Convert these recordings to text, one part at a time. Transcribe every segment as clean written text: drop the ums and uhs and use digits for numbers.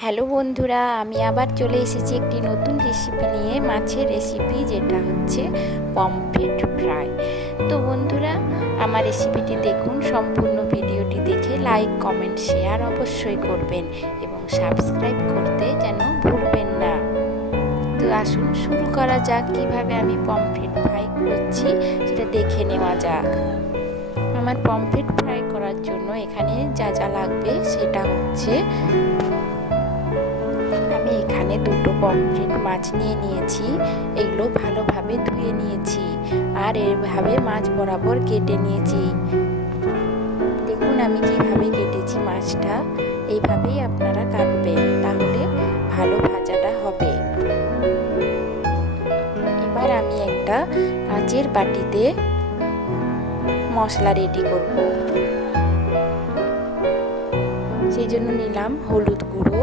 Hello বন্ধুরা, আমি আবার চলে এসেছি একটি নতুন রেসিপি নিয়ে, মাছের রেসিপি, যেটা হচ্ছে পমফ্রেট ফ্রাই। তো বন্ধুরা, আমার রেসিপিটি দেখুন, সম্পূর্ণ ভিডিওটি দেখে লাইক, কমেন্ট, শেয়ার অবশ্যই করবেন এবং সাবস্ক্রাইব করতে যেন ভুলবেন না। তো আসুন শুরু করা যাক, কিভাবে আমি পমফ্রেট ফ্রাই করছি সেটা দেখে নেওয়া যাক। আমার পমফ্রেট ফ্রাই করার জন্য এখানে যা যা লাগবে সেটা হচ্ছে, আমি এখানে দুটো পমফ্রেট মাছ নিয়ে নিয়েছি। এগুলো ভালোভাবে ধুয়ে নিয়েছি আর এভাবে মাছ বরাবর কেটে নিয়েছি। দেখুন আমি কিভাবে কেটেছি মাছটা, এইভাবেই আপনারা কাটবেন, তাহলে ভালো ভাজাটা হবে। এবার আমি একটা কাঁচের বাটিতে মশলা রেডি করব। সেই জন্য নিলাম হলুদ গুঁড়ো,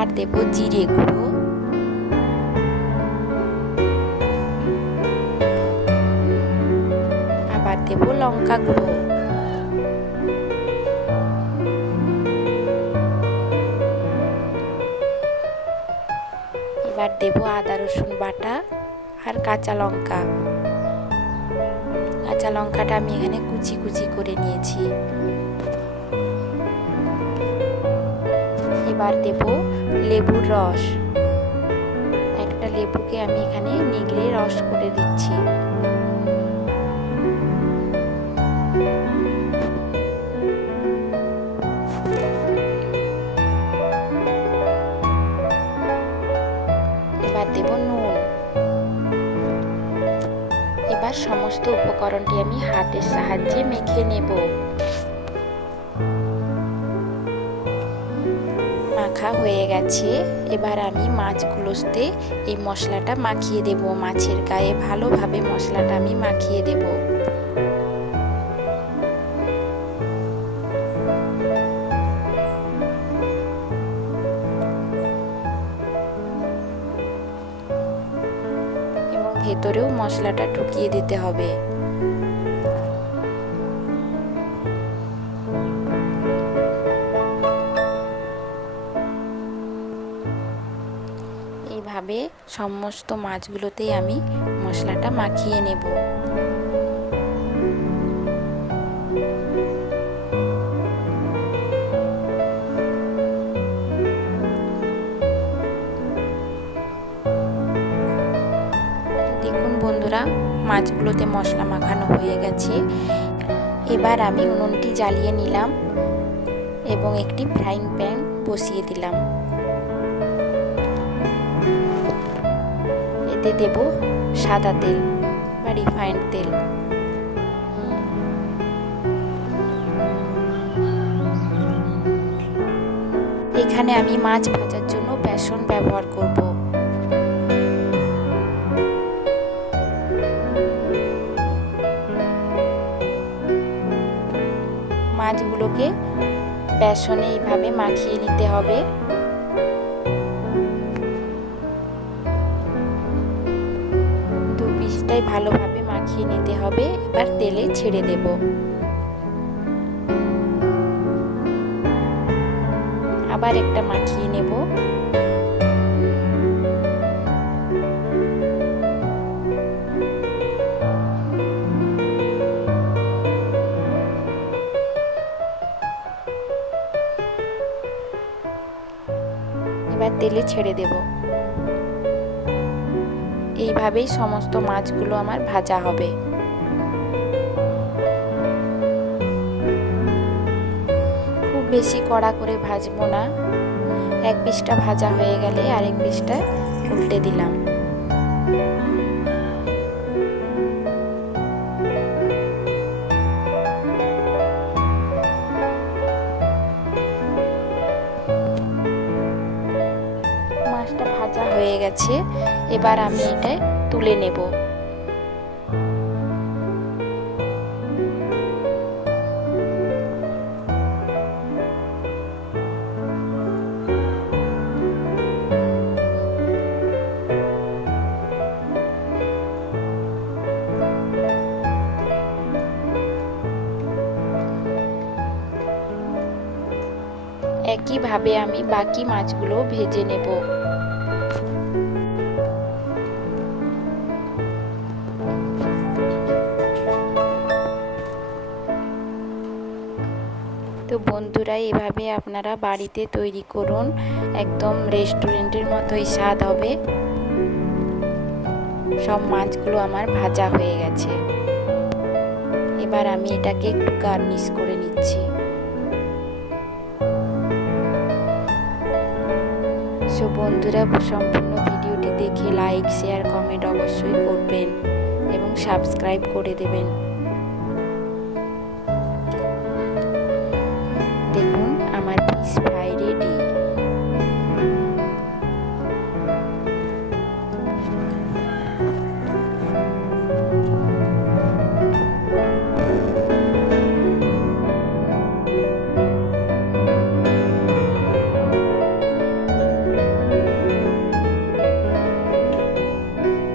আর দেব জিরে গুঁড়ো, আবার দেব লঙ্কা গুঁড়ো, এবার দেব আদা রসুন বাটা আর কাঁচা লঙ্কা। কাঁচা লঙ্কাটা আমি এখানে কুচি কুচি করে নিয়েছি। এবার দেব লেবুর রস। একটা লেবুকে আমি এখানে নিগড়ে রস করে দিচ্ছি। এবার দেব নুন। এবার সমস্ত উপকরণটি আমি হাতের সাহায্যে মেখে নেব। মাখা হয়ে গেছে। এবার আমি মাছগুলোতে এই মশলাটা মাখিয়ে দেব। মাছের গায়ে ভালোভাবে মশলাটা আমি মাখিয়ে দেব। এবং ভেতরেও মশলাটা ঢুকিয়ে দিতে হবে। এইভাবে সমস্ত মাছগুলোতেই আমি মশলাটা মাখিয়ে নেব। দেখুন বন্ধুরা, মাছগুলোতে মশলা মাখানো হয়ে গেছে। এবার আমি উনুনটি জ্বালিয়ে নিলাম এবং একটি ফ্রাইং প্যান বসিয়ে দিলাম। এতে দেব সাদা তেল বা রিফাইন্ড তেল। এখানে আমি মাছ ভাজার জন্য বেসন ব্যবহার করব। মাছগুলোকে বেসনে এইভাবে মাখিয়ে নিতে হবে। দু পিসটাই ভালোভাবে মাখিয়ে নিতে হবে। এবার তেলে ছেড়ে দেব। আবার একটা মাখিয়ে নেব। এবার তেলে ছেড়ে দেব। এইভাবেই সমস্ত মাছগুলো আমার ভাজা হবে। খুব বেশি কড়া করে ভাজবো না। এক পিসটা ভাজা হয়ে গেলে আরেক পিসটা উল্টে দিলাম। মাছটা ভাজা হয়ে গেছে। এবার আমি এটা তুলে নেব। একইভাবে আমি বাকি মাছগুলো ভেজে নেব। তো বন্ধুরা, এভাবে আপনারা বাড়িতে তৈরি করুন, একদম রেস্টুরেন্টের মতোই স্বাদ হবে। সব মাছগুলো আমার ভাজা হয়ে গেছে, এবার আমি এটাকে একটু গার্নিশ করে নিচ্ছি। সো বন্ধুরা, সম্পূর্ণ ভিডিওটি দেখে লাইক, শেয়ার, কমেন্ট অবশ্যই করবেন এবং সাবস্ক্রাইব করে দেবেন। দেখুন আমার ফিশ